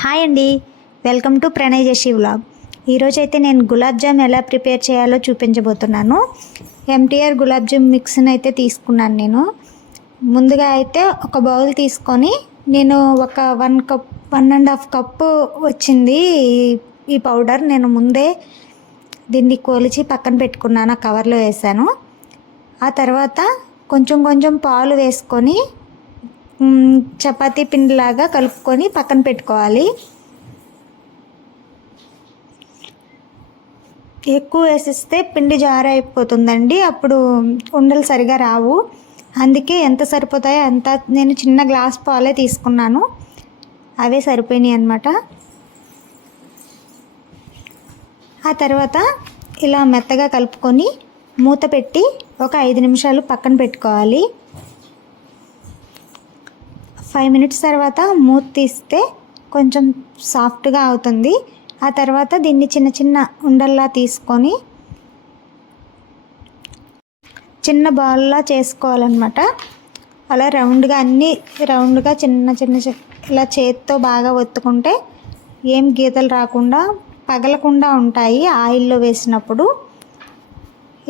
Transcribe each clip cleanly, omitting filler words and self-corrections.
Hi అండి, welcome to Pranay జషి vlog. ఈరోజైతే నేను గులాబ్ జామ్ ఎలా ప్రిపేర్ చేయాలో చూపించబోతున్నాను. ఎంటీఆర్ గులాబ్ జామ్ మిక్స్ని అయితే తీసుకున్నాను. నేను ముందుగా అయితే ఒక బౌల్ తీసుకొని నేను ఒక 1.5 కప్పు వచ్చింది ఈ పౌడర్. నేను ముందే దీన్ని కొలిచి పక్కన పెట్టుకున్నాను, కవర్లో వేసాను. ఆ తర్వాత కొంచెం కొంచెం పాలు వేసుకొని చపాతీ పిండిలాగా కలుపుకొని పక్కన పెట్టుకోవాలి. ఎక్కువ వేసిస్తే పిండి జారైపోతుందండి, అప్పుడు ఉండలు సరిగా రావు. అందుకే ఎంత సరిపోతాయో అంత, నేను చిన్న గ్లాస్ పాలే తీసుకున్నాను, అవే సరిపోయినాయి అన్నమాట. ఆ తర్వాత ఇలా మెత్తగా కలుపుకొని మూత పెట్టి ఒక 5 నిమిషాలు పక్కన పెట్టుకోవాలి. 5 మినిట్స్ తర్వాత మూత తీస్తే కొంచెం సాఫ్ట్గా అవుతుంది. ఆ తర్వాత దీన్ని చిన్న చిన్న ఉండల్లా తీసుకొని చిన్న బాల్లా చేసుకోవాలన్నమాట. అలా రౌండ్గా అన్నీ రౌండ్గా చిన్న చిన్న ఇలా చేతితో బాగా ఒత్తుకుంటే ఏం గీతలు రాకుండా పగలకుండా ఉంటాయి ఆయిల్లో వేసినప్పుడు.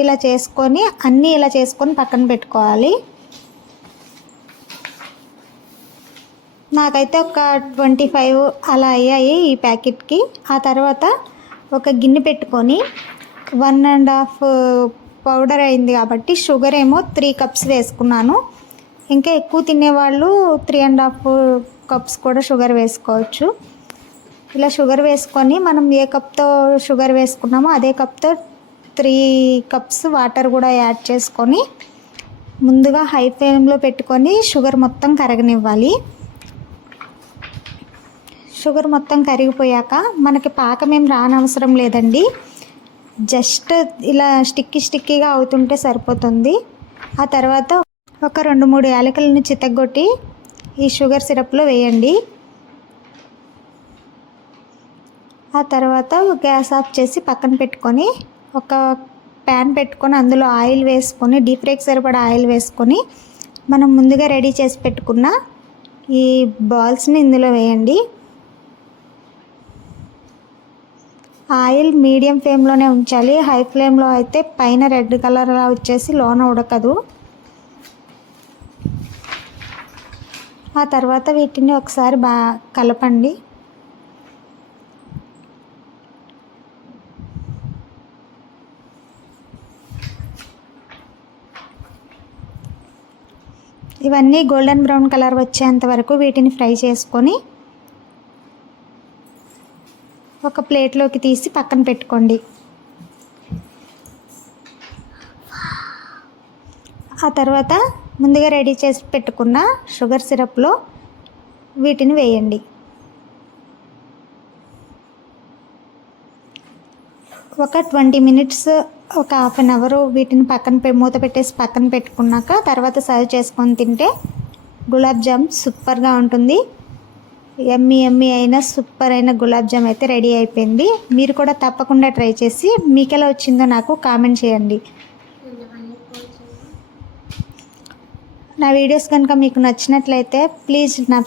ఇలా చేసుకొని అన్నీ ఇలా చేసుకొని పక్కన పెట్టుకోవాలి. నాకైతే ఒక 25 అలా అయ్యాయి ఈ ప్యాకెట్కి. ఆ తర్వాత ఒక గిన్నె పెట్టుకొని 1.5 పౌడర్ అయింది కాబట్టి షుగర్ ఏమో 3 కప్స్ వేసుకున్నాను. ఇంకా ఎక్కువ తినేవాళ్ళు 3.5 కప్స్ కూడా షుగర్ వేసుకోవచ్చు. ఇలా షుగర్ వేసుకొని మనం ఏ కప్తో షుగర్ వేసుకున్నామో అదే కప్తో 3 కప్స్ వాటర్ కూడా యాడ్ చేసుకొని ముందుగా హై ఫ్లేమ్లో పెట్టుకొని షుగర్ మొత్తం కరగనివ్వాలి. షుగర్ మొత్తం కరిగిపోయాక మనకి పాకం ఏం రానవసరం లేదండి, జస్ట్ ఇలా స్టిక్కీగా అవుతుంటే సరిపోతుంది. ఆ తర్వాత ఒక 2-3 యాలకులను చితగ్గొట్టి ఈ షుగర్ సిరప్లో వేయండి. ఆ తర్వాత గ్యాస్ ఆఫ్ చేసి పక్కన పెట్టుకొని ఒక ప్యాన్ పెట్టుకొని అందులో ఆయిల్ వేసుకొని, డీప్ ఫ్రైకి సరిపడా ఆయిల్ వేసుకొని మనం ముందుగా రెడీ చేసి పెట్టుకున్న ఈ బాల్స్ని ఇందులో వేయండి. ఆయిల్ మీడియం ఫ్లేమ్లోనే ఉంచాలి, హై ఫ్లేమ్లో అయితే పైన రెడ్ కలర్లా వచ్చేసి లోన ఉడకదు. ఆ తర్వాత వీటిని ఒకసారి బాగా కలపండి. ఇవన్నీ గోల్డెన్ బ్రౌన్ కలర్ వచ్చేంత వరకు వీటిని ఫ్రై చేసుకొని ఒక ప్లేట్లోకి తీసి పక్కన పెట్టుకోండి. ఆ తర్వాత ముందుగా రెడీ చేసి పెట్టుకున్న షుగర్ సిరప్లో వీటిని వేయండి. ఒక 20 మినిట్స్, ఒక హాఫ్ అన్ అవర్ వీటిని మూత పెట్టేసి పక్కన పెట్టుకున్నాక తర్వాత సర్వ్ చేసుకొని తింటే గులాబ్ జామ్ సూపర్గా ఉంటుంది. ఎమ్మి అయిన సూపర్ అయిన గులాబ్ జామ్ అయితే రెడీ అయిపోయింది. మీరు కూడా తప్పకుండా ట్రై చేసి మీకు ఎలా వచ్చిందో నాకు కామెంట్ చేయండి. నా వీడియోస్ కనుక మీకు నచ్చినట్లయితే ప్లీజ్ నా